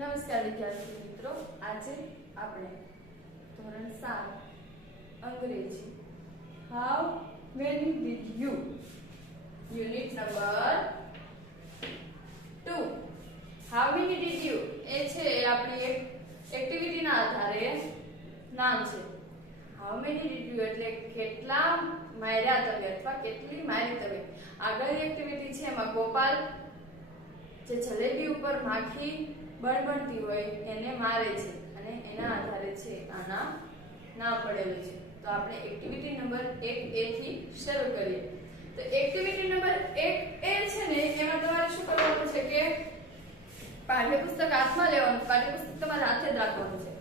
નમસ્કાર વિદ્યાર્થી મિત્રો, આજે આપણે ધોરણ 7 અંગ્રેજી how many did you unit number 2 how many did you એ છે આપણી એક એક્ટિવિટીના આધારે નામ છે. હાઉ મેની ડીડ યુ એટલે કેટલા માર્યા તમે અથવા કેટલી મારી તમે. આગળની એક્ટિવિટી છે એમાં ગોપાલ જે જલેબી ઉપર માખી બળબળતી હોય એને મારે છે અને એના આધારે છે આના નામ પડેલું છે. તો આપણે એક્ટિવિટી નંબર 1A થી શરૂ કરીએ. તો એક્ટિવિટી નંબર 1A છે ને એમાં તમારે શું કરવાનું છે કે પાઠ્યપુસ્તક હાથમાં લેવાનું. પાઠ્યપુસ્તક તમારે હાથે જ રાખવાનું છે.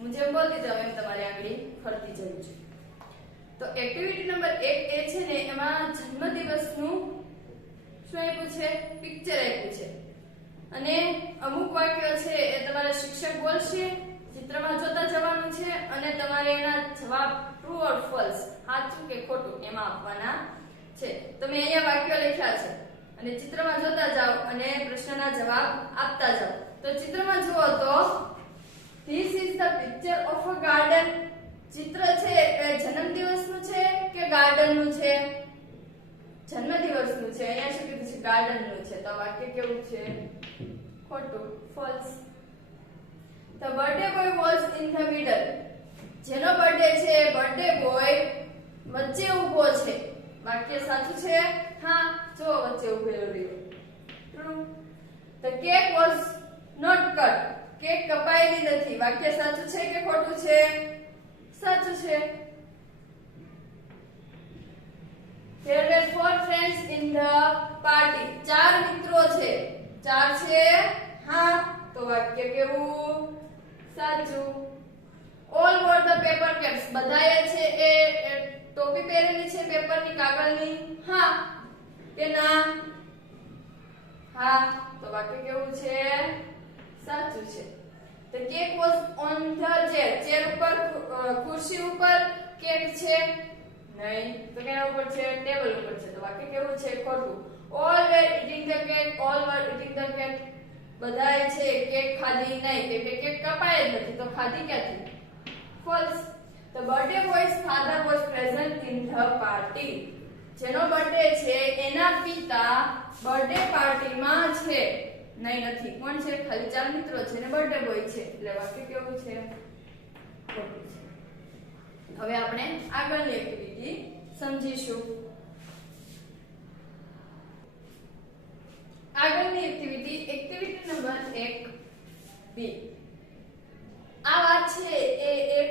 હું જેમ બોલતી જાઉં એમ તમારી આંગળી ફરતી જવી છે. તો એક્ટિવિટી નંબર 1A છે ને એમાં જન્મદિવસનું શું આપ્યું છે? પિક્ચર આપ્યું છે. અને અમુક વાક્યો છે એ તમારા શિક્ષક બોલશે, ચિત્રમાં જોતા જવાનું છે અને તમારે એના જવાબ ટ્રુ ઓર ફોલ્સ, સાચું કે ખોટું એમાં આપવાના છે. તમે અહીંયા વાક્યો લખ્યા છે અને ચિત્રમાં જોતા જાઓ અને પ્રશ્નના જવાબ આપતા જાઓ. તો ચિત્રમાં જુઓ તો this is the picture of a garden. ચિત્ર છે એ જન્મદિવસનું છે કે ગાર્ડનનું છે? જન્મદિવસનું છે. અહીંયા શું કીધું છે? ગાર્ડનનું છે. તો વાક્ય કેવું છે? ખોટું, false. The birthday boy was in the middle. જેનો બર્થડે છે બર્થડે બોય વચ્ચે ઊભો છે. વાક્ય સાચું છે? હા, જો વચ્ચે ઊભેલો રહ્યો. True. The cake was not cut. Cake કપાયેલી નથી. વાક્ય સાચું છે કે ખોટું છે? સાચું છે. There were 4 friends in the party. 4 મિત્રો છે. 4 છે? હા, તો વાક્ય કેવું? સાચું. All wore the paper caps. બધાએ છે એ ટોપી પહેરેલી છે પેપરની, કાગળની. હા કે ના? હા, તો વાક્ય કેવું છે? સાચું છે. The cake was on the chair. Chair ઉપર, ખુરશી ઉપર કેક છે? નહીં. તો કેના ઉપર છે? ટેબલ ઉપર છે. તો વાક્ય કેવું છે? ખોટું. All were eating the cake. All were eating the cake. બધાએ છે કેક ખાધી નહીં. કે કેક કપાય જ નથી. તો ખાધી ક્યાંથી? False. The birthday boy's father was present in the party. જેનો બર્થડે છે એના પિતા બર્થડે પાર્ટીમાં છે? નહીં, નથી. કોણ છે? ખાલી 4 મિત્રો છે ને બર્થડે બોય છે. એટલે વાક્ય કેવું છે? ખોટું છે. હવે આપણે આગળની એક્ટિવિટી સમજીશું. આગળની એક્ટિવિટી નંબર 1B. આ વાત છે એ એક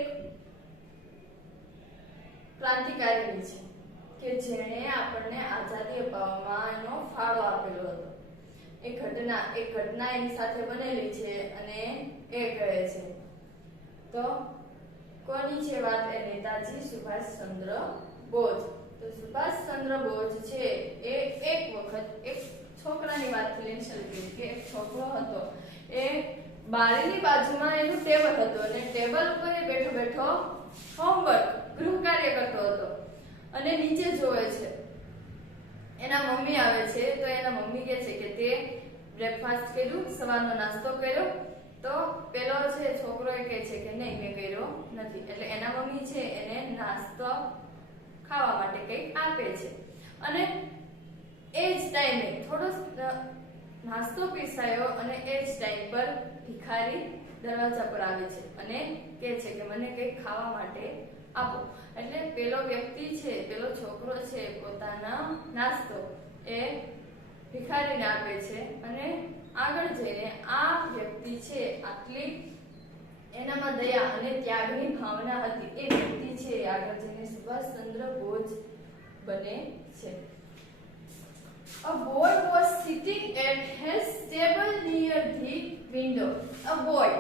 ક્રાંતિકારીની છે કે જેણે આપણને આઝાદી અપાવવામાં એનો ફાળો આપેલો હતો. એ ઘટના એની સાથે બનેલી છે અને એ કહે છે. તો કોની છે વાત? એ નેતાજી સુભાષચંદ્ર બોઝ. તો સુભાષચંદ્ર બોઝ છે એ એક વખત એક છોકરાની વાત લઈને શરૂ કરી કે એક છોકરો હતો. એ બારીની બાજુમાં એનું ટેબલ હતું અને ટેબલ ઉપર એ બેઠો બેઠો હોમવર્ક, ગૃહ કાર્ય કરતો હતો અને નીચે જોવે છે. એના મમ્મી આવે છે તો એના મમ્મી કહે છે કે તે બ્રેકફાસ્ટ કર્યું, સવારનો નાસ્તો કર્યો? તો પેલો છે છોકરો એ કહે છે કે નહીં, મેં કર્યો નથી. એટલે એના મમ્મી છે એને નાસ્તો ખાવા માટે કંઈક આપે છે અને એ જ ટાઈમે થોડો નાસ્તો પીસાયો અને એ જ ટાઈમ પર ભિખારી દરવાજા પર આવે છે અને કહે છે કે મને કંઈક ખાવા માટે આપો. એટલે પેલો વ્યક્તિ છે, પેલો છોકરો છે પોતાના નાસ્તો એ ભિખારીને આપે છે અને આગળ જઈને આ વ્યક્તિ છે આટલી એનામાં દયા અને ત્યાગની ભાવના હતી. એ વ્યક્તિ છે આગળ જઈને સુભાષચંદ્ર બોઝ બને છે. A boy was sitting at his table near the window. A boy,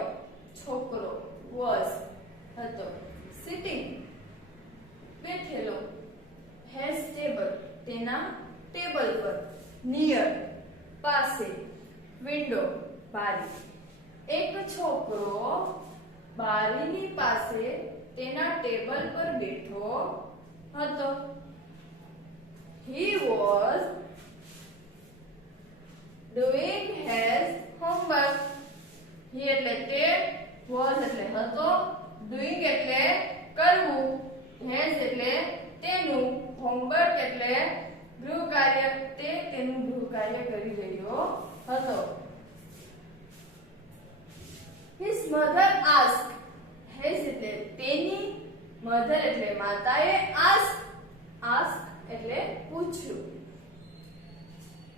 છોકરો, was હતો, sitting બેઠેલો, his table તેના ટેબલ પર, near પાસે, window બારી. એક છોકરો બારીની પાસે તેના ટેબલ પર બેઠો હતો. He was doing his homework. He કાર્ય કરી રહ્યો હતો. His mother asked. His એટલે તેની, mother એટલે માતાએ, ask એટલે પૂછ્યું.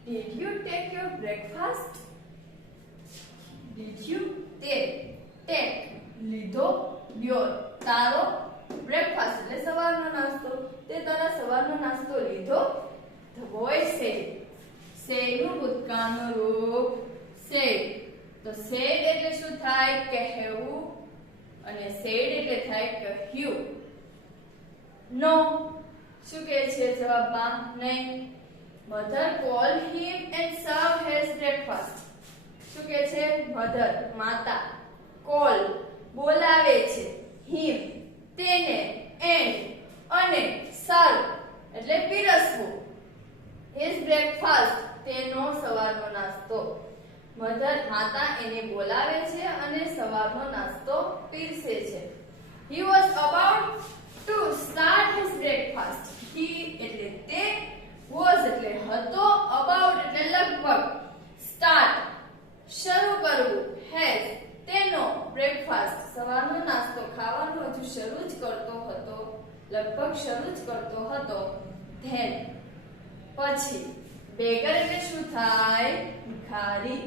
Did you take your breakfast? Did you take લીધો your તારો breakfast એટલે સવારનો નાસ્તો, તે તારા સવારનો નાસ્તો લીધો? The boy said. Say નું ભૂતકાળનું રૂપ said. તો said એટલે શું થાય? કહેવું, અને said એટલે થાય કહ્યું. No. શું કહે છે જવાબમાં? નહીં. Mother called him and served his breakfast. શું કહે છે? Mother માતા, call બોલાવે છે, him તેને, and અને serve એટલે પીરસવું, his breakfast તેનો સવારનો નાસ્તો. મધર માતા એને બોલાવે છે અને સવારનો નાસ્તો પીરસે છે. He was about to start his breakfast. He એટલે તે, was એટલે હતો, about એટલે લગભગ, start શરૂ કરવું, has તેનો, breakfast સવારનો નાસ્તો ખાવાનું હજુ શરૂ જ કરતો હતો, લગભગ શરૂ જ કરતો હતો. then પછી beggar એટલે શું થાય? ભિખારી.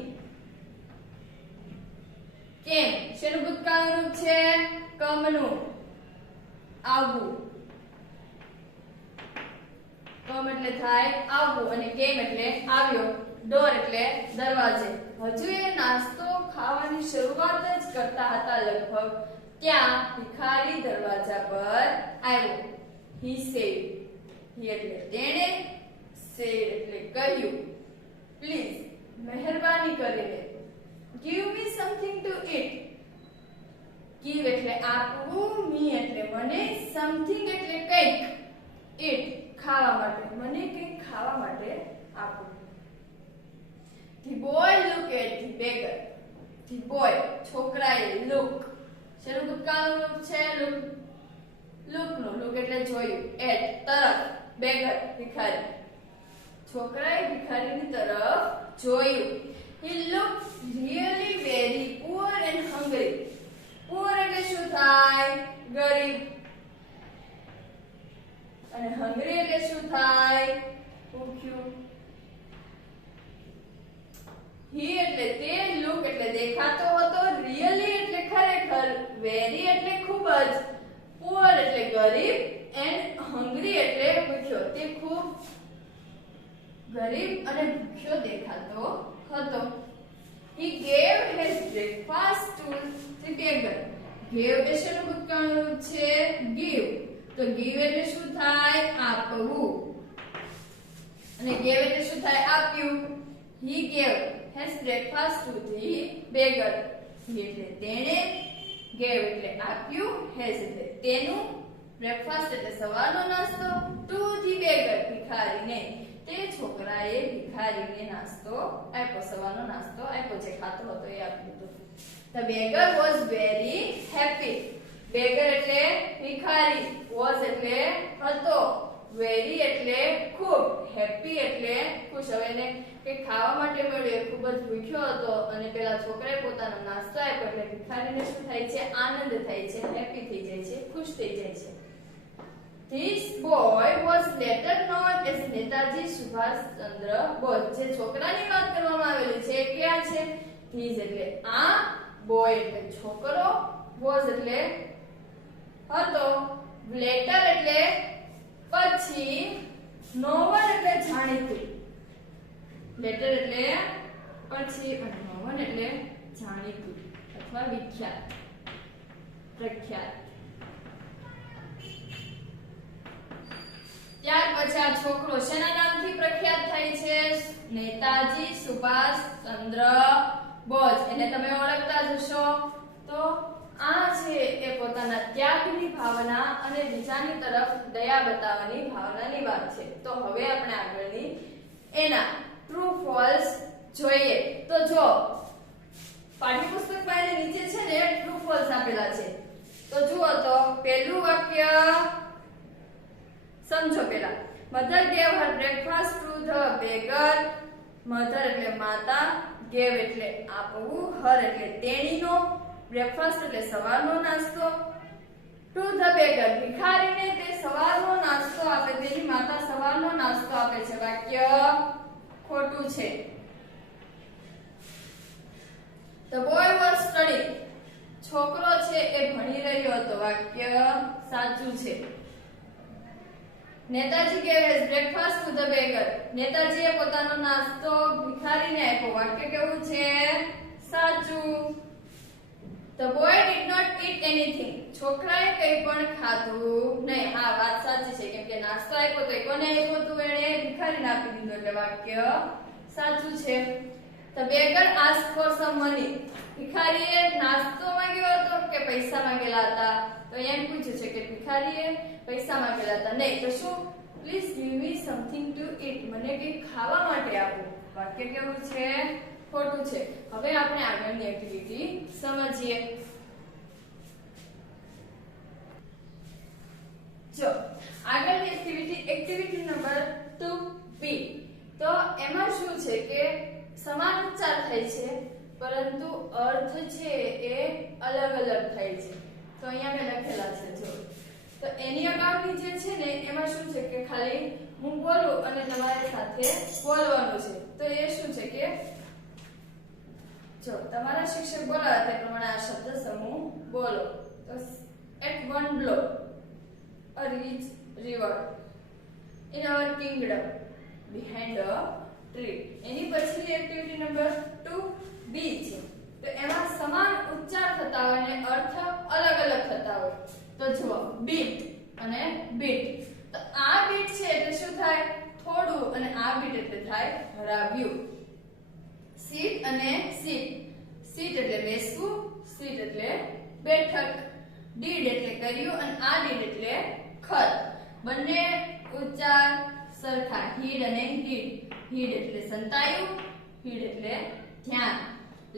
કેમ? શેનું ભૂતકાળનું રૂપ છે? કમનું, આવવું. કમ એટલે થાય આવવું અને કેમ એટલે આવ્યો. ડોર એટલે દરવાજે. હજુ એ નાસ્તો ખાવાની શરૂઆત જ કરતા હતા લગભગ, ત્યાં ભિખારી દરવાજા પર આવ્યો. He said. he એટલે તેણે, said એટલે કહ્યું. Please મહેરબાની કરીને, give me something to eat. give એટલે આપવું, me એટલે મને, something એટલે કંઈક, eat ખાવા માટે, મને કંઈક ખાવા માટે આપો. The boy looked at the beggar. The boy છોકરાએ look શેનું ભૂતકાળનું રૂપ છે? look નું, look એટલે જોયું, at તરફ, beggar ભિખારી. છોકરાએ ભિખારીની તરફ જોયું. He looked really very poor and hungry. poor એટલે શું થાય? ગરીબ. અને hungry એટલે શું થાય? ભૂખ્યું. he એટલે તે, look એટલે દેખાતો હતો, really એટલે ખરેખર, very એટલે ખૂબ જ, poor એટલે ગરીબ, and hungry એટલે ભૂખ્યો. તે ખૂબ ગરીબ અને ભૂખ્યો દેખાતો હતો. He gave his breakfast to the beggar. Gave એ શેનું ભૂતકાળનું રૂપ છે? give. તો give એટલે શું થાય? આપવું. અને gave એટલે શું થાય? આપ્યું. He gave his breakfast to the beggar. he એટલે તેણે, gave એટલે આપ્યું, his એટલે તેનું, breakfast એટલે સવારનો નાસ્તો, to the beggar ભિખારીને. તે છોકરાએ ભિખારીને નાસ્તો આપ્યો, સવારનો નાસ્તો આપ્યો, જે ખાતો હતો એ આપ્યું હતું. The beggar was very happy. beggar એટલે ભિખારી, was એટલે હતો, very એટલે ખૂબ, happy એટલે ખુશ. હવે એને કંઈક ખાવા માટે મળ્યું, ખૂબ જ ભૂખ્યો હતો અને પેલા છોકરાએ પોતાનો નાસ્તો આપ્યો એટલે ભિખારીને શું થાય છે? આનંદ થાય છે, હેપી થઈ જાય છે, ખુશ થઈ જાય છે. This boy was later known as Netaji Subhashchandra Bose. જે છોકરાની વાત કરવામાં આવેલી છે એ ક્યાં છે? This એટલે આ, boy એટલે છોકરો, was એટલે હતો, later એટલે પછી, known એટલે જાણીતું. later એટલે પછી અને known એટલે જાણીતું અથવા વિખ્યાત, પ્રખ્યાત. ત્યાર પછી આ છોકરો શેના નામથી પ્રખ્યાત થાય છે? નેતાજી સુભાષચંદ્ર બોઝ. એને તમે ઓળખતા જ હશો. તો આ છે એ પોતાના ત્યાગની ભાવના અને બીજાની તરફ દયા બતાવવાની ભાવનાની વાત છે. તો હવે આપણે આગળની એના ટ્રુ ફોલ્સ જોઈએ. તો જો પાઠ્યપુસ્તકમાં એની નીચે છે ને ટ્રુ ફોલ્સ આપેલા છે. તો જુઓ તો પહેલું વાક્ય સમજો. પેલા, mother gave her breakfast to the beggar. Mother એટલે માતા, ગેવ એટલે આપવું, હર એટલે તેણીનો, બ્રેકફાસ્ટ એટલે સવારનો નાસ્તો, ટુ ધ બેગર ભિખારીને તે સવારનો નાસ્તો આપે, તેની માતા સવારનો નાસ્તો આપે છે. વાક્ય ખોટું છે. The boy was studying. છોકરો છે એ ભણી રહ્યો હતો. વાક્ય સાચું છે. Netaji gave his breakfast to the beggar. નેતાજીએ પોતાનો નાસ્તો ભિખારીને આપ્યો. વાક્ય કેવું છે? સાચું. The boy did not eat anything. છોકરાએ કંઈ પણ ખાધું નહીં. હા, વાત સાચી છે, કેમ કે નાસ્તો આપ્યો તો કોને આપ્યો તો એણે ભિખારીને આપી દીધો, એટલે વાક્ય સાચું છે. The beggar asked for some money. ભિખારીએ નાસ્તો માંગ્યો હતો કે પૈસા માંગેલા હતા? તો અહીંયા પૂછ્યું છે કે ભિખારીએ પૈસા માંગેલા હતા. નહીં તો શું? Please give me something to eat. મને કંઈક ખાવા માટે આપો. વાક્ય કેવું છે? ખોટું છે. હવે આપણે આગળની એક્ટિવિટી સમજીએ. જો આગળની એક્ટિવિટી નંબર 2B. તો એમાં શું છે કે સમાન ઉચ્ચાર થાય છે, પરંતુ અર્થ છે એ અલગ અલગ થાય છે. તો અહીંયા મેં લખેલા છે જો. તો એની અગાઉની જે છે ને એમાં શું છે કે ખાલી હું બોલું અને તમારી સાથે બોલવાનું છે. તો એ શું છે કે જો તમારા શિક્ષક બોલાવે તે પ્રમાણે આ શબ્દ સમૂહ બોલો. તો at one blow a rich river in our kingdom behind a tree. એની પછીની એક્ટિવિટી નંબર 2B છે. તો એમાં સમાન ઉચ્ચાર થતા હોય અને અર્થ અલગ અલગ થતા હોય. તો જુઓ બીટ અને બીટ. તો આ બીટ છે એટલે શું થાય? થોડું. અને આ બીટ એટલે થાય હરાવ્યું. સીટ અને સીટ. સીટ એટલે બેસવું, સીટ એટલે બેઠક. ડીડ એટલે કર્યું અને આ ડીડ એટલે ખત. બંને ઉચ્ચાર સરખા. હીડ અને હીડ. હીડ એટલે સંતાયું, હીડ એટલે ધ્યાન.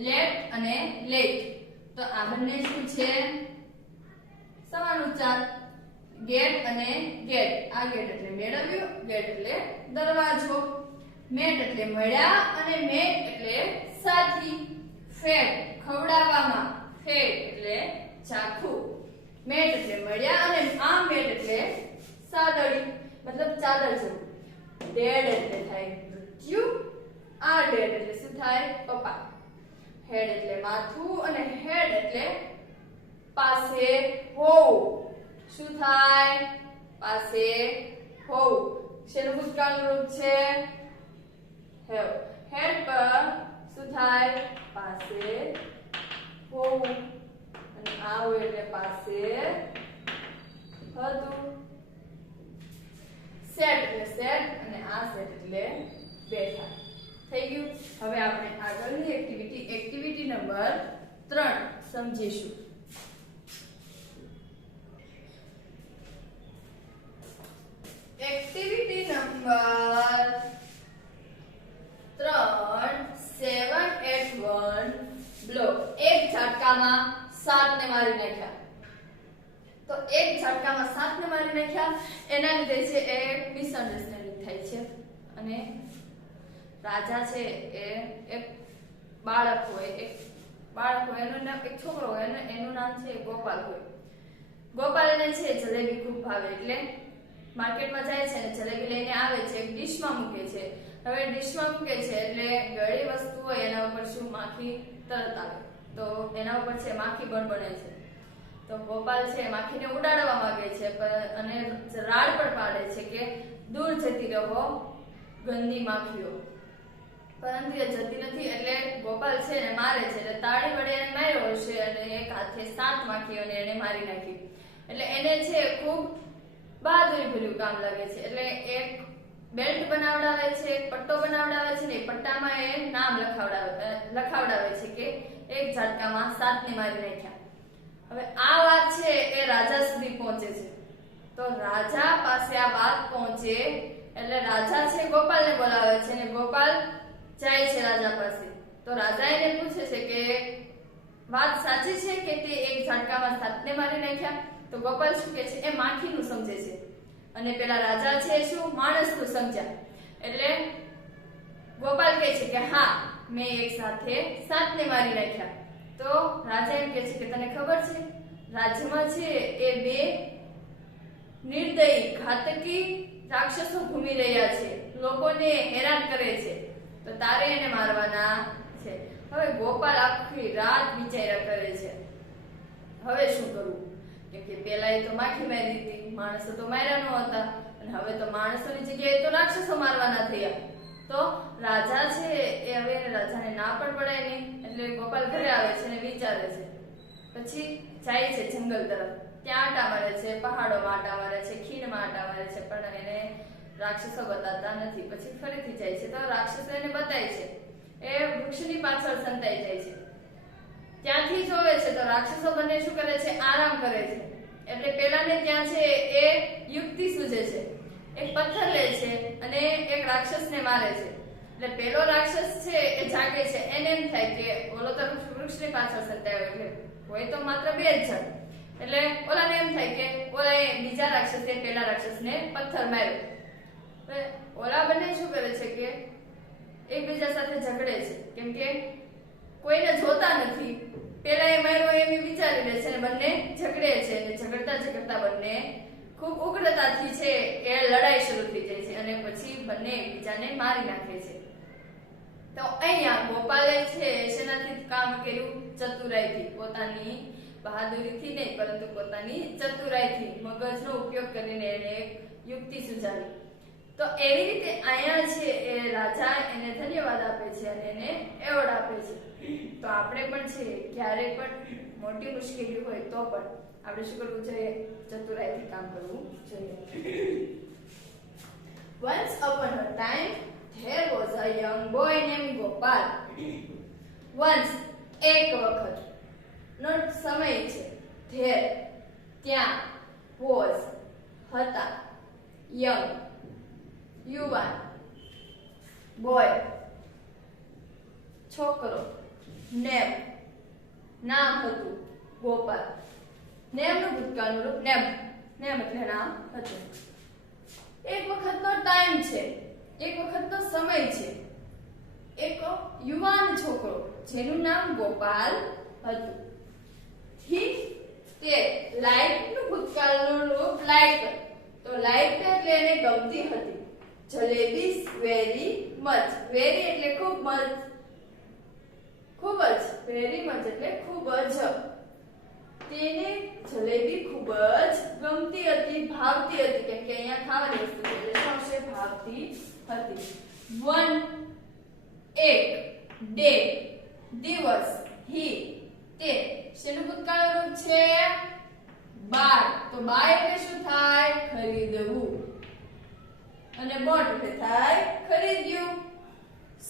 લેટ અને લેટ. તો આ બંને શું છે? સમાન ઉચ્ચાર. ગેટ અને ગેટ. આ ગેટ એટલે મેળવ્યું, ગેટ એટલે દરવાજો. મેટ એટલે મળ્યા અને મેટ એટલે સાથી. ફેડ ખવડાવવામાં, ફેડ એટલે ચાખવું. મેટ એટલે મળ્યા અને આ મેટ એટલે સાદડી, મતલબ ચાદર જેવું. ડેડ એટલે થાય મૃત્યુ. આ ડેડ એટલે શું થાય? પપ્પા. હેડ એટલે માથું અને હેડ એટલે પાસે હોવું. શું થાય? પાસે હોવું. શેનું ભૂતકાળનું રૂપ છે? હેવ. હેડ પર શું થાય? પાસે હોવું. અને આવું એટલે પાસે હતું. સેટ એટલે સેટ અને આ સેટ એટલે બેઠા. થઈ ગયું. હવે આપણે આગળની એક્ટિવિટી નંબર 3 સમજીશું. Activity number 3 7 at 1 blow. એક ઝટકામાં 7 ને મારી નાખ્યા. તો એક ઝટકામાં 7 ને મારી નાખ્યા એના લીધે છે એ મિસઅન્ડરસ્ટેન્ડિંગ થાય છે. અને રાજા છે એ એક બાળક હોય, એનું નામ એક છોકરો હોય અને એનું નામ છે ગોપાલ હોય. ગોપાલને છે જલેબી ખૂબ ભાવે એટલે માર્કેટમાં જાય છે અને જલેબી લઈને આવે છે, એક ડીશમાં મૂકે છે. હવે ડીશમાં મૂકે છે એટલે ગળી વસ્તુ હોય એના ઉપર શું? માખી તરત આવે. તો એના ઉપર છે માખી બને છે. તો ગોપાલ છે માખીને ઉડાડવા માંગે છે અને રાડ પણ પાડે છે કે દૂર જતી રહો ગંદી માખીઓ. પરંતુ એ જતી નથી એટલે ગોપાલ છે ને મારે છે. એટલે તાળી વડે એને માર્યો હશે અને એક હાથે 7 માખીઓને એને મારી નાખી. એટલે એને છે ખૂબ બહાદુરી ભર્યું કામ લાગે છે. એટલે એક બેલ્ટ બનાવડાવે છે, એક પટ્ટો બનાવડાવે છે ને એ પટ્ટામાં એ નામ લખાવડાવે છે કે એક ઝટકામાં 7 ને મારી નાખ્યા. હવે આ વાત છે એ રાજા સુધી પહોંચે છે. તો રાજા પાસે આ વાત પહોંચે એટલે રાજા છે ગોપાલને બોલાવે છે અને ગોપાલ જાય છે રાજા પાસે. તો રાજા એને પૂછે છે કે વાત સાચી છે કે તે એક ઝટકામાં 7 ને મારી નાખ્યા? તો ગોપાલ શું કહે છે? એ માખીનું સમજે છે અને પેલા રાજા છે શું? માણસનું સમજ્યા. એટલે ગોપાલ કહે છે કે હા, મેં એક સાથે 7 ને મારી નાખ્યા. તો રાજા એમ કહે છે કે તને ખબર છે રાજ્યમાં છે એ 2 નિર્દયી ઘાતકી રાક્ષસો ઘૂમી રહ્યા છે, લોકોને હેરાન કરે છે, તો તારે એને મારવાના છે. હવે ગોપાલ આખી રાત વિચાર્યા કરે છે હવે શું કરવું, કેમ કે પેલા એ તો માખી મારી હતી, માણસો તો માર્યા ન હતા, અને હવે તો માણસોની જગ્યાએ તો રાક્ષસો મારવાના થયા. તો રાજા છે એ હવે રાજાને ના પણ પડાય નહીં, એટલે ગોપાલ ઘરે આવે છે અને વિચારે છે. પછી જાય છે જંગલ તરફ, ત્યાં આટા મારે છે, પહાડોમાં આટા મારે છે, ખીણમાં આટા મારે છે, પણ એને રાક્ષસો બતાતા નથી. પછી ફરીથી જાય છે તો રાક્ષસો એને બતાય છે. એ વૃક્ષની પાછળ સંતાઈ જાય છે, ત્યાંથી જોવે છે તો રાક્ષસો બંને શું કરે છે, આરામ કરે છે. એટલે પેલાને ત્યાં છે એ યુક્તિ સૂઝે છે, એક પથ્થર લે છે અને એક રાક્ષસને મારે છે. એટલે પેલો રાક્ષસ છે એ જાગે છે, એને એમ થાય કે ઓલો તો વૃક્ષની પાછળ સંતાયો, એટલે હોય તો માત્ર 2 જ જણ. એટલે ઓલાને એમ થાય કે ઓલાએ બીજા રાક્ષસે પેલા રાક્ષસને પથ્થર માર્યો. ઓલા બંને શું કરે છે કે એકબીજા સાથે ઝઘડે છે, કેમ કે કોઈને જોતા નથી. પેલા એ માર્યો એમ વિચારી લે છે અને બંને ઝઘડે છે, અને ઝઘડતા બંને ખૂબ ઉગ્રતાથી છે એ લડાઈ શરૂ થઈ જાય છે, અને પછી બંને એકબીજાને મારી નાખે છે. તો અહીંયા ગોપાલે છે શેનાથી કામ કર્યું, ચતુરાઈથી, પોતાની બહાદુરીથી નહીં પરંતુ પોતાની ચતુરાઈથી, મગજનો ઉપયોગ કરીને એને એક યુક્તિ સુઝાવી. તો એવી રીતે અહીંયા છે એ રાજા એને ધન્યવાદ આપે છે અને એને એવોર્ડ આપે છે. તો આપણે પણ છે ક્યારેય પણ મોટી મુશ્કેલી હોય તો પણ આપણે શું કરવું જોઈએ, ચતુરાઈથી કામ કરવું જોઈએ. Once upon a time there was a young boy named Gopal. Once એક વખત નો સમય છે, there ત્યાં, was હતા, young યુવાન, બોય છોકરો, નેમ નામ હતું, ગોપાલ. નેમનું ભૂતકાળનું રૂપ નેમ, નેમ એટલે નામ હતું. એક વખતનો ટાઈમ છે, એક વખતનો સમય છે, એક યુવાન છોકરો જેનું નામ ગોપાલ હતું. હી તે લાઈકનું ભૂતકાળનું રૂપ લાઈક, તો લાઈક એટલે એને ગમતી હતી. જલેબી વેરી મચ, વેરી એટલે ખૂબ, મચ ખૂબ જ, વેરી મચ એટલે ખૂબ જ. તેને જલેબી ખૂબ જ ગમતી હતી, ભાવતી હતી, કેમ કે અહીંયા ખાવાની વસ્તુ છે એટલે શું છે, ભાવતી હતી. વન એક, ડે દિવસ, હી તે શેનું ભૂતકાળ રૂપ છે, બાય. તો બાય એટલે શું થાય, ખરીદવું, અને બોટ એટલે થાય ખરીદ્યું.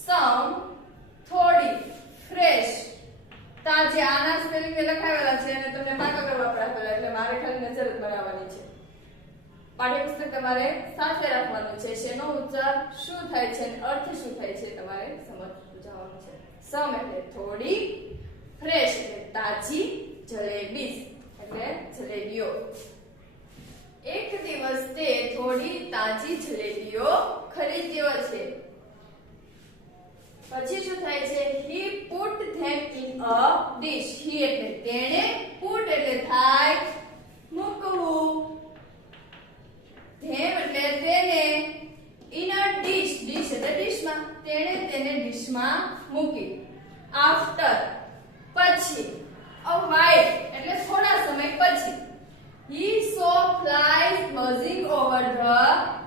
સમ થોડી, ફ્રેશ તાજી. આના સ્પેલિંગ લખાવેલા છે અને તમને પાકા કરવા પડે આપેલા, એટલે મારે ખાલી નજર જ બનાવવાની છે. પાઠ્યપુસ્તક તમારે સાથે રાખવાનું છે, શેનો ઉચ્ચાર શું થાય છે અને અર્થ શું થાય છે તમારે સમજવાનું છે. સમ એટલે થોડી, ફ્રેશ એટલે તાજી, જલેબી એટલે જલેબીઓ. એક દિવસ તે થોડી તાજી જલેબીઓ ખરીદ્યો છે. પછી શું થાય છે, he put them in a dish. he એટલે તેણે, put એટલે થાય મૂકવું, them એટલે તેને, in a dish, dish એટલે ડીશમાં, તેણે તેને ડીશમાં મૂકી. after પછી, a while એટલે થોડા સમય પછી, he saw flies buzzing over the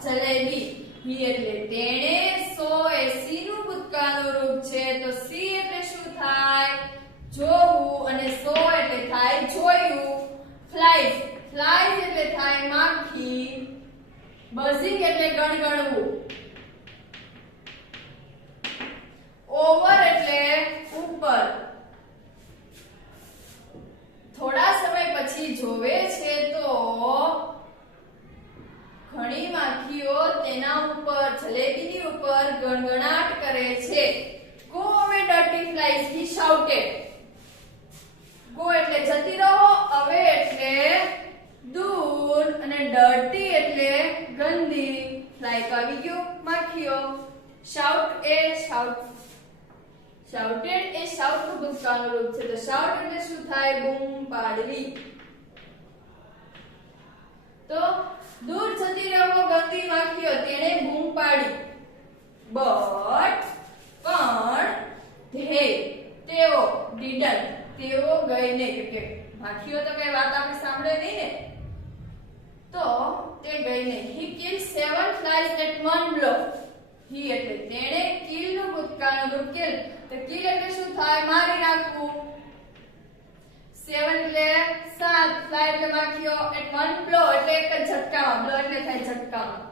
jalebi. he એટલે તેણે, saw એ see નું ભૂતકાળનું રૂપ છે, તો see એટલે શું થાય, જોવું, અને saw એટલે થાય જોયું. flies, flies એટલે થાય માખી, buzzing એટલે ગણગણવું, over એટલે ઉપર. થોડા સમય પછી જોવે છે તો ઘણી માખીઓ તેના ઉપર, જલેબીની ઉપર ગણગણાટ કરે છે. Go away dirty flies, he shouted. Go એટલે જતી રહો, away એટલે દૂર, અને dirty એટલે ગંદી. ફ્લાય તો આવી ગયો માખીઓ, શાઉટેડ એ શાઉટ નું ભૂતકાળનું રૂપ છે તો શાઉટ એટલે શું થાય બૂમ પાડવી તો દૂર જતી રહો ગંદી માખીઓ તેણે બૂમ પાડી બટ પણ તેઓ ડીડન્ટ તેઓ ગઈ નહીં કે માખીઓ તો કઈ વાત આપણે સાંભળે નહીં ને તો તે ગઈ નહીં he killed 7 flies at one blow he એટલે તેણે kill નું ભૂતકાળનું રૂપ kill તો kill એટલે શું થાય મારી નાખવું 7 એટલે 7 fly એટલે માખીઓ at one blow એટલે એક જ ઝટકામાં blow એટલે થાય ઝટકામાં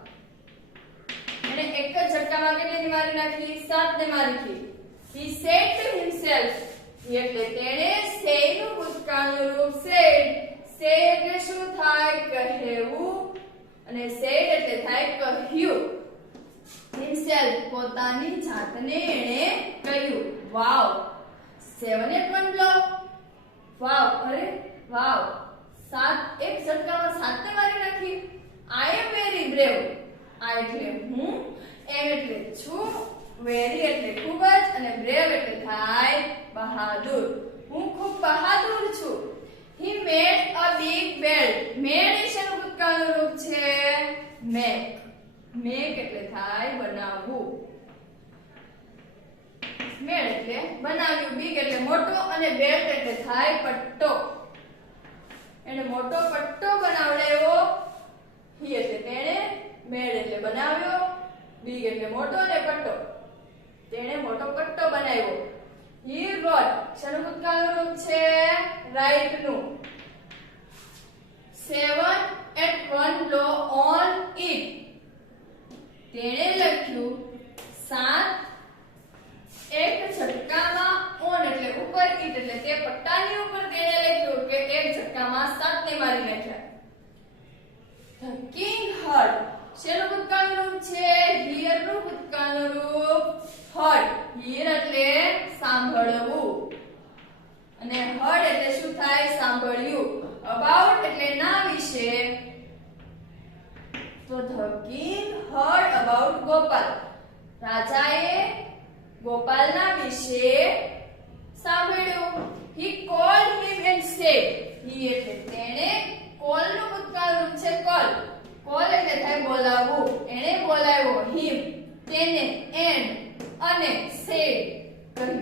એને એક જ ઝટકામાં કેટલી મારી નાખી 7 ને મારી નાખી he said to himself એટલે તેણે say નું ભૂતકાળનું રૂપ said say એટલે શું થાય કહેવું અને said એટલે થાય કહ્યું himself પોતાની જાતને એણે કહ્યું વાવ 7 at one blow વાવ અરે વાવ 7 એક ઝટકામાં 7 ને મારી નાખી I am very brave I એટલે હું am એટલે છું વેરી એટલે ખૂબ જ અને બ્રેવ એટલે થાય બહાદુર હું ખૂબ બહાદુર છું he made a big belt made એ શેનું ભૂતકાળનું રૂપ છે make એટલે થાય બનાવવું made એટલે બનાવ્યું big એટલે મોટો અને belt એટલે થાય પટ્ટો એને મોટો પટ્ટો બનાવડાવ્યો he એટલે તેણે made એટલે બનાવ્યો big એટલે મોટો અને પટ્ટો તેણે મોટો પટ્ટો બનાવ્યો he wrote શેનું ભૂતકાળનું રૂપ છે રાઈટ નું 7 at one blow on it તેણે લખ્યું 7 એક ઝટકામાં on એટલે ઉપર it એટલે તે પટ્ટાની ઉપર તેણે લખ્યું કે એક ઝટકામાં 7 ને મારી નાખ્યા the king heard શેનું ભૂતકાળનું રૂપ છે hear નું ભૂતકાળનું રૂપ heard hear એટલે સાંભળવું અને heard એટલે શું થાય સાંભળ્યું about એટલે ના વિશે તો the king heard about Gopal રાજાએ ગોપાલના વિશે સાંભળ્યું he called him and said he એટલે તેણે call નું ભૂતકાળનું રૂપ છે call એટલે થાય બોલાવવું એણે બોલાવ્યો him તેને and અને said કહ્યું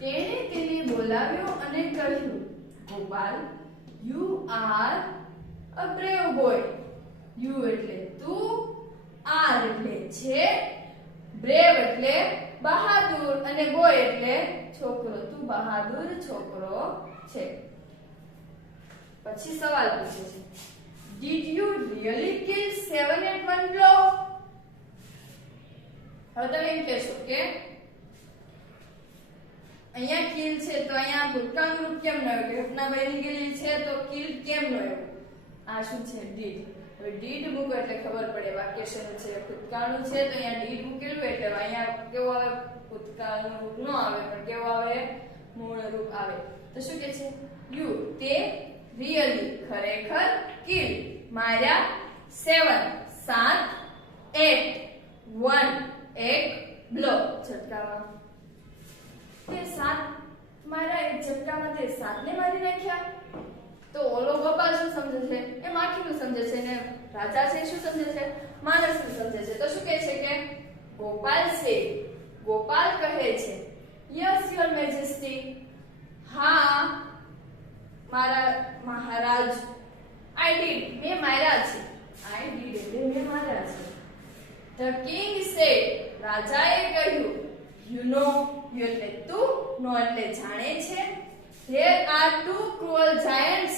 તેણે તેને બોલાવ્યો અને કહ્યું Gopal you are a brave boy you એટલે તું are એટલે છે brave એટલે બહાદુર અને boy એટલે છોકરો તું બહાદુર છોકરો છે પછી સવાલ પૂછે છે did you really kill 7 at one blow હવે તમે એમ કહેશો કે અહીંયા kill છે તો અહીંયા ભૂતકાળનું રૂપ કેમ ન આવ્યું કે ઘટના બની ગયેલી છે તો kill કેમ ન આવ્યું આ શું છે did હવે did મૂકો એટલે ખબર પડે વાક્ય શેનું છે ભૂતકાળનું છે તો અહીંયા did મૂકેલું એટલે અહીંયા કેવું આવે ભૂતકાળનું રૂપ ન આવે પણ કેવું આવે મૂળ રૂપ આવે તો શું કહે છે you તે really ખરેખર kill માર્યા 7 at one એક blow ઝટકામાં તે 7 મારા એક ઝટકામાં તે 7 ને મારી નાખ્યા તો ઓલો ગોપાલ શું સમજે છે એ માખીનું સમજે છે ને રાજા છે શું સમજે છે માણસનું સમજે છે તો શું કહે છે કે ગોપાલ કહે છે યસ યોર મેજેસ્ટી હા મારા મહારાજ આઈ ડીડ મેં માર્યા છે આઈ ડીડ એટલે મેં માર્યા છે ધ કિંગ સેડ રાજાએ કહ્યું યુ નો યુ એટલે તું નો એટલે જાણે છે there are two cruel giants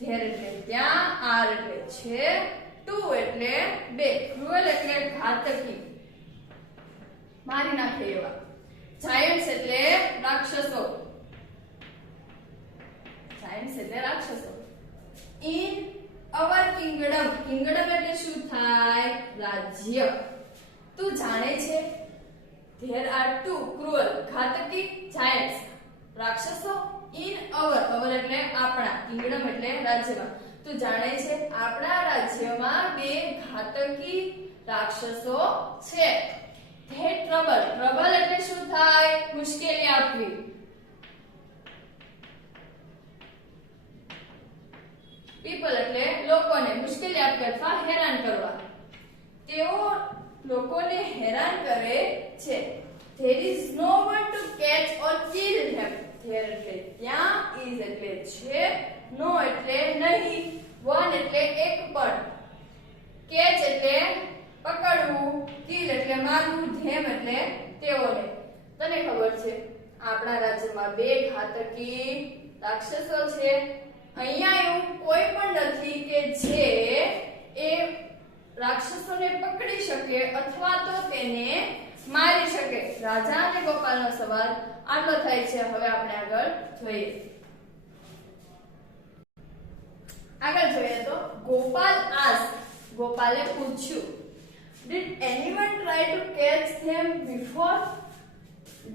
there એટલે ત્યાં are એટલે છે two એટલે બે cruel એટલે ઘાતકી મારી નાખે એવા giants એટલે રાક્ષસો in our kingdom એટલે શું થાય રાજ્ય તું જાણે છે there are two cruel ઘાતકી giants રાક્ષસો in our એટલે આપણા kingdom એટલે રાજ્યમાં તું જાણે છે આપણા રાજ્યમાં બે ઘાતકી રાક્ષસો છે they trouble એટલે શું થાય? મુશ્કેલી આપવી. people એટલે લોકોને મુશ્કેલી આપવી અથવા હેરાન કરવા. તેઓ લોકોને હેરાન કરે છે. there is no one to catch or kill them. there એટલે ત્યાં, is એટલે છે, no એટલે નહીં, one એટલે એક પણ, catch એટલે પકડવું, kill એટલે મારવું, them એટલે તેઓને. તને ખબર છે આપણા રાજ્યમાં બે ઘાતકી રાક્ષસો છે. અહીંયા એવું કોઈ પણ નથી કે જે એ રાક્ષસોને પકડી શકે અથવા તો તેને મારી શકે. રાજા અને ગોપાલનો સવાલ આટલો થાય છે. હવે આપણે આગળ જોઈએ. તો ગોપાલ ગોપાલે પૂછ્યું, did anyone try to catch them before?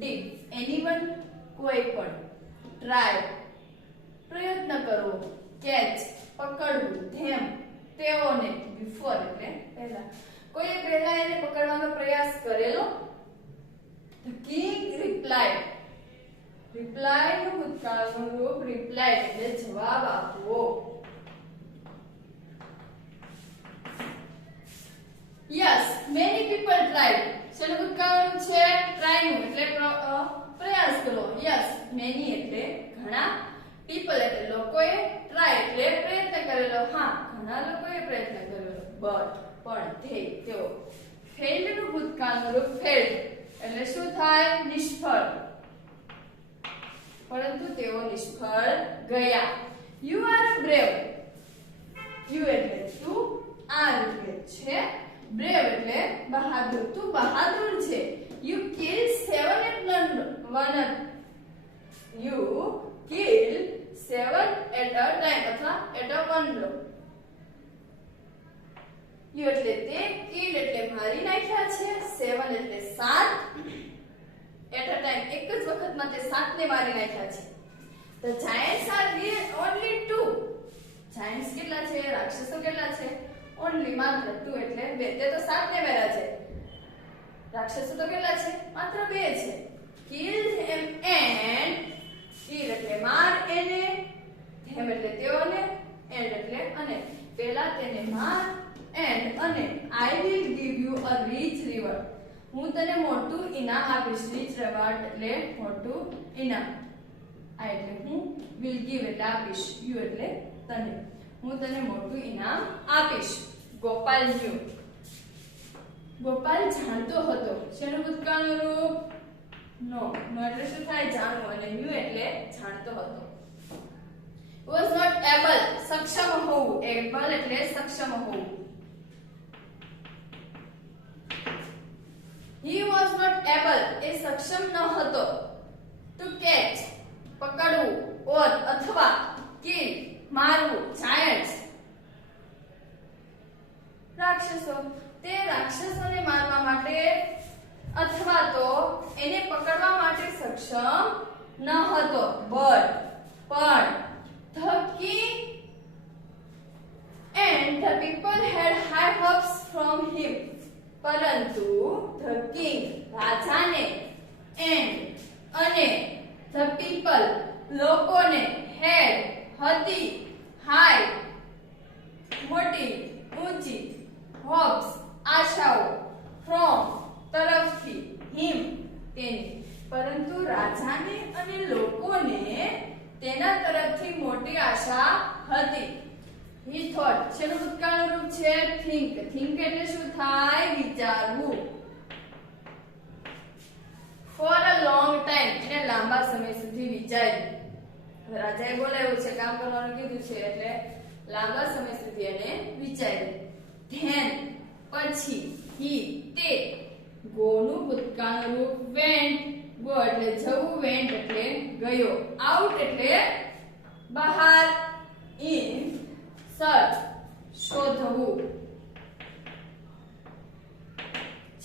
did anyone કોઈ પણ, try પ્રયત્ન કરવો, catch પકડવું, them તેઓને, before એટલે પહેલા, કોઈ પહેલા એને પકડવાનો પ્રયાસ કરેલો? the king replied. reply નું ભૂતકાળનું રૂપ replied એટલે જવાબ આપવો. yes many people tried. શેનું ભૂતકાળનું છે? try નું એટલે પ્રયાસ કરવો. yes many એટલે ઘણા, people એટલે લોકોએ, try એટલે પ્રયત્ન કરેલો. હા ઘણા લોકોએ પ્રયત્ન કરેલો. but પણ તેઓ. failed નું ભૂતકાળનું રૂપ failed એટલે શું થાય? નિષ્ફળ. પરંતુ તેઓ નિષ્ફળ ગયા. you are brave. you એટલે તું, are એટલે છે, brave એટલે બહાદુર. તું બહાદુર છે. you killed 7 at one. you killed 7 at a time અથવા at a one blow. you એટલે તે, kill એટલે મારી નાખ્યા છે, 7 એટલે 7, at a time એક જ વખતમાં તે 7 ને મારી નાખ્યા છે. the giants are only 2. giants કેટલા છે? રાક્ષસો કેટલા છે? only માત્ર 2 એટલે 2. તે તો 7 ને માર્યા છે. રાક્ષસો તો કેટલા છે? માત્ર 2 છે. kill them and, kill એટલે માર એને, them એટલે તેઓને, and એટલે અને. પહેલા તેને માર, and અને. I will give you a rich reward. હું તને મોટું ઇનામ આપીશ. rich reward એટલે મોટું ઇનામ. I એટલે હું, will give એટલે આપીશ, you એટલે તને. હું તને મોટું ઇનામ આપીશ. ગોપાલ knew. ગોપાલ જાણતો હતો. શેનું ભૂતકાળનું રૂપ? નો. નો એટલે શું થાય? જાણવું. અને knew એટલે જાણતો હતો. was not able સક્ષમ હોવું. able એટલે સક્ષમ હોવું. he was not able એ સક્ષમ ન હતો to catch પકડવું, or અથવા kill મારવું, giants રાક્ષસો. તે રાક્ષસોને મારવા માટે અથવા તો એને પકડવા માટે સક્ષમ ન હતો. but પણ the king and the people had high hopes from him. પરંતુ the king રાજાને, and અને the people લોકોને, had હતી, high મોટી, ઊંચી, hopes આશાઓ, from તરફથી, him તેની. પરંતુ રાજાને અને લોકોને તેના તરફથી મોટી આશા હતી. he thought શેનું ભૂતકાળનું રૂપ છે? think. think એટલે શું થાય? વિચારવું. for a long time એટલે લાંબા સમય સુધી વિચાર્યું. રાજાએ બોલાવ્યું છે, કામ કરવાનું કીધું છે એટલે લાંબા સમય સુધી એને વિચાર્યું. then પછી, he તે. go નું ભૂતકાળનું રૂપ went. go એટલે જવું, went એટલે ગયો, out એટલે બહાર, in search શોધવું.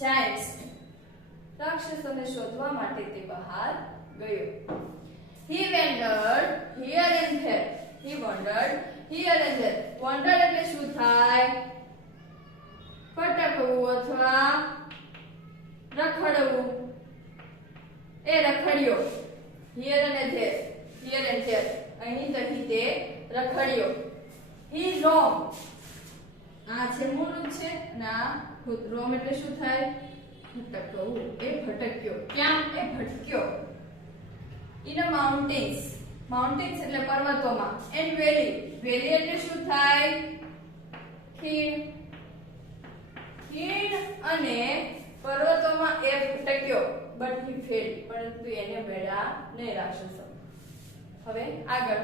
giants રાક્ષસોને શોધવા માટે તે બહાર ગયો. he wandered here and there. he wandered here and there. wander એટલે શું થાય? ભટકવું અથવા રખડવું, એ રખડ્યો. હિયર અને ધેર, હિયર એન્ડ ધેર, અહીં તહીં તે રખડ્યો. હી રોમ, આ છે મૂળ છે અને આ રોમ એટલે શું થાય? ભટકવું, એ ભટક્યો. ક્યાં? એ ભટક્યો. ઇન અ માઉન્ટેન્સ, માઉન્ટેન્સ એટલે પર્વતોમાં. એન્ડ વેલી, વેલી એટલે શું થાય? ખીણ. ખીણ અને પર્વતોમાં એ ભટક્યો. બટ હી ફેલ, પરંતુ એને મેળા નહીં રાક્ષસો. હવે આગળ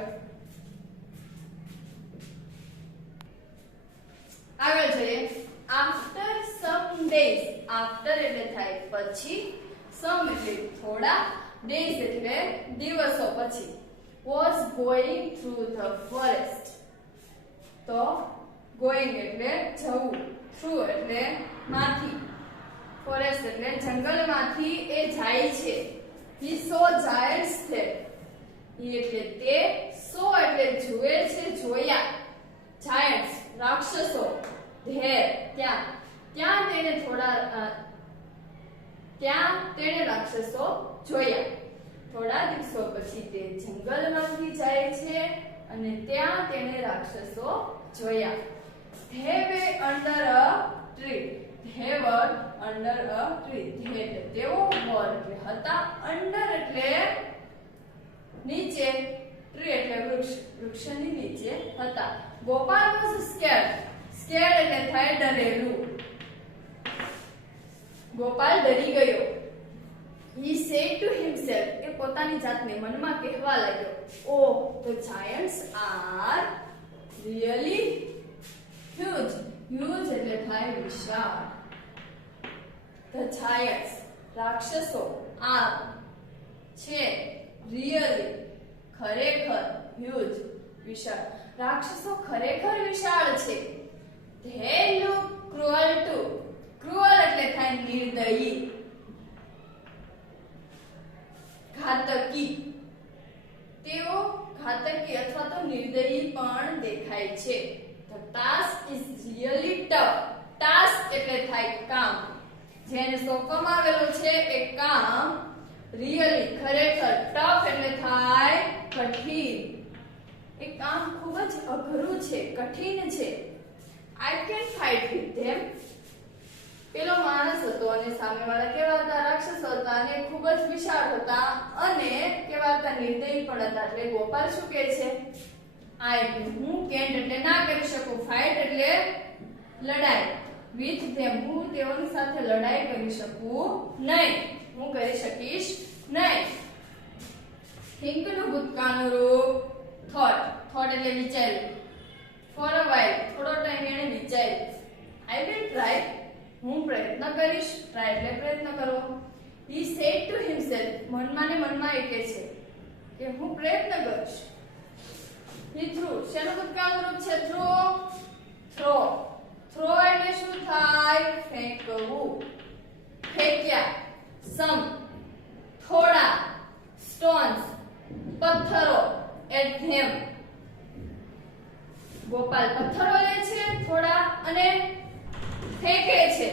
જોઈએ. આફ્ટર સમ ડેઝ, આફ્ટર એટલે થાય પછી, સમ એટલે થોડા, ડેઝ એટલે દિવસો પછી, was going through the forest. તો going એટલે જવું, through એટલે માંથી, forest એટલે જંગલમાંથી એ જાય છે. he saw giants there. he એટલે તે, saw એટલે જુએ છે, જોયા. giants રાક્ષસો, there ત્યાં, ત્યાં તેને રાક્ષસો જોયા. થોડા દિવસો પછી તે જંગલમાંથી જાય છે અને ત્યાં તેને રાક્ષસો જોયા. they were under a tree. they were under a tree. they એટલે તેઓ, were એટલે હતા, under એટલે નીચે, tree એટલે વૃક્ષ, વૃક્ષની નીચે હતા. Gopal was scared. scared એટલે થાય ડરેલું. ગોપાલ ડરી ગયો. he said to himself, એ પોતાની જાતને મનમાં કહેવા લાગ્યો, oh, the giants are really huge. huge એટલે થાય વિશાળ. the giants રાક્ષસો, are છે, really ખરેખર, huge વિશાળ. રાક્ષસો ખરેખર વિશાળ છે. they look cruel too. cruel એટલે થાય નિર્દયી, ઘાતકી. તેઓ ઘાતકી અથવા તો નિર્દયી પણ દેખાય છે. the task is really tough. task એટલે થાય કામ, જેને સોંપવામાં આવેલું છે એ કામ really ખરેખર, tough એટલે થાય કઠિન. એ કામ ખૂબ જ અઘરું છે, કઠિન છે. I can fight with them. પેલો માણસ હતો અને સામેવાળા કેવા હતા? રાક્ષસો હતા અને ખૂબ જ વિશાળ હતા અને કેવા હતા? નિર્દયી પણ હતા. એટલે ગોપાલ શું કહે છે? I હું can't એટલે ના કરી શકું, fight એટલે લડાઈ, with them હું તેઓની સાથે લડાઈ કરી શકું નહીં, હું કરી શકીશ નહીં. think નું ભૂતકાળનું રૂપ thought. thought એટલે વિચાર્યું. for a while થોડો ટાઈમ એને વિચાર્યું. I will try હું પ્રયત્ન કરીશ. try એટલે પ્રયત્ન કરવો. he said to himself મનમાં ને મનમાં એ કહે છે કે હું પ્રયત્ન કરીશ. he threw શેનું ભૂતકાળનું રૂપ છે? throw. throw એટલે શું થાય? ફેંકવું, ફેંક્યા. some થોડા, stones પથ્થરો, at them ગોપાલ પથ્થરો લે છે થોડા અને ફેંકે છે.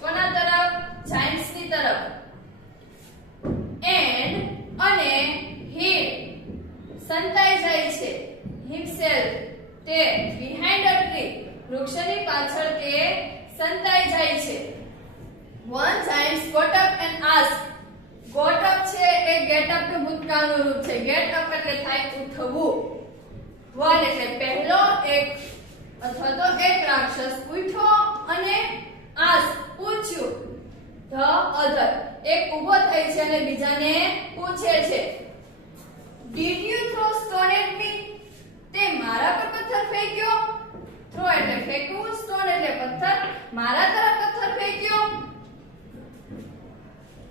કોના તરફ? જાયન્ટ્સ ની તરફ. and અને he સંતાઈ જાય છે. himself તે behind a tree વૃક્ષની પાછળ તે સંતાઈ જાય છે. one giant got up and asked. got up છે એ get up નું ભૂતકાળનું રૂપ છે. get up એટલે થાય ઉઠવું. one એટલે પહેલો, એક અથવા તો એક રાક્ષસ ઉઠ્યો અને પૂછ્યું. the other એક ઊભો થાય છે અને બીજાને પૂછે છે, did you throw stone at me? તે મારા પર પથ્થર ફેંક્યો. throw એટલે ફેંકવું, stone એટલે પથ્થર, મારા તરફ પથ્થર ફેંક્યો.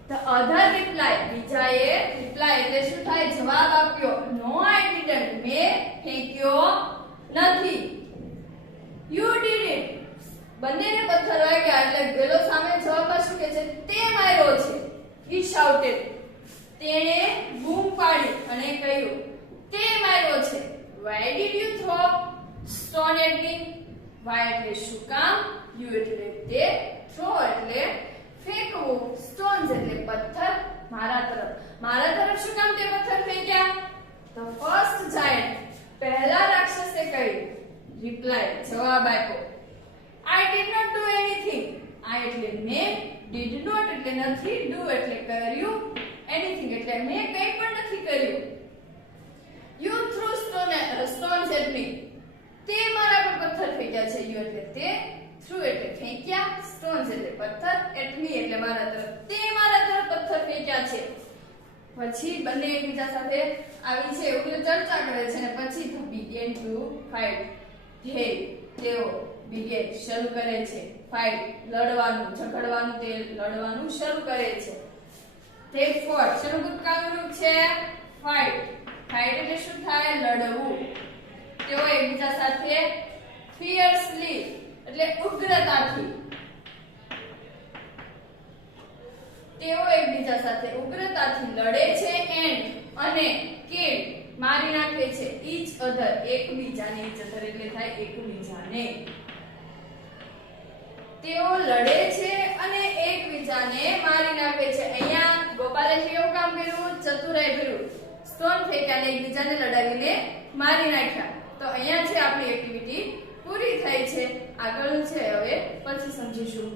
the other replied બીજાએ reply એટલે શું થાય? જવાબ આપ્યો. no I didn't મેં ફેંક્યો નથી. you did it બંનેને પથ્થર વાગ્યા એટલે પેલો સામે જવાબમાં શું કહે છે? તે માર્યો છે. he shouted તેણે બૂમ પાડી અને કહ્યું તે માર્યો છે. why did you throw stone at me? why એટલે શું કામ, you એટલે તે, throw એટલે ફેંકવું. શું કામ તે પથ્થર ફેંક્યા? The first giant, પહેલા રાક્ષસે કહ્યું, replied, જવાબ આપ્યો, I did not do anything. I એટલે મેં, did not એટલે નથી, do એટલે કર્યું, anything એટલે મેં કંઈ પણ નથી કર્યું. You threw stones at me. તે મારા પર પથ્થર ફેંક્યા છે. You એટલે તે, threw એટલે ફેંક્યા, stones એટલે પથ્થર, at me એટલે મારા તરફ. તે મારા તરફ પથ્થર ફેંક્યા છે. પછી બંને એકબીજા સાથે આવી છે એવું ચર્ચા કરે છે અને પછી તો began to fight. તેઓ began શરૂ કરે છે, fight લડવાનું, ઝઘડવાનું, તે લડવાનું શરૂ કરે છે. તે fought શરૂ ભૂતકાળનું રૂપ છે fight. fight એટલે શું થાય? લડવું. તેઓ એકબીજા સાથે fiercely એટલે ઉગ્રતાથી, તેઓ એકબીજા સાથે ઉગ્રતાથી લડે છે એન્ડ અને કિલ મારી નાખે છે ઈચ અધર એકબીજાને, ઈચ અધર એટલે થાય એકબીજાને. તેઓ લડે છે અને એકબીજાને મારી નાખે છે. અહીંયા ગોપાલે કેવું કામ કર્યું? ચતુરાઈ કર્યું. સ્ટોન ફેંક્યા અને એકબીજાને લડાવીને મારી નાખ્યા. તો અહીંયા છે આપણી એક્ટિવિટી પૂરી થઈ છે. આગળનું છે હવે પછી સમજીશું.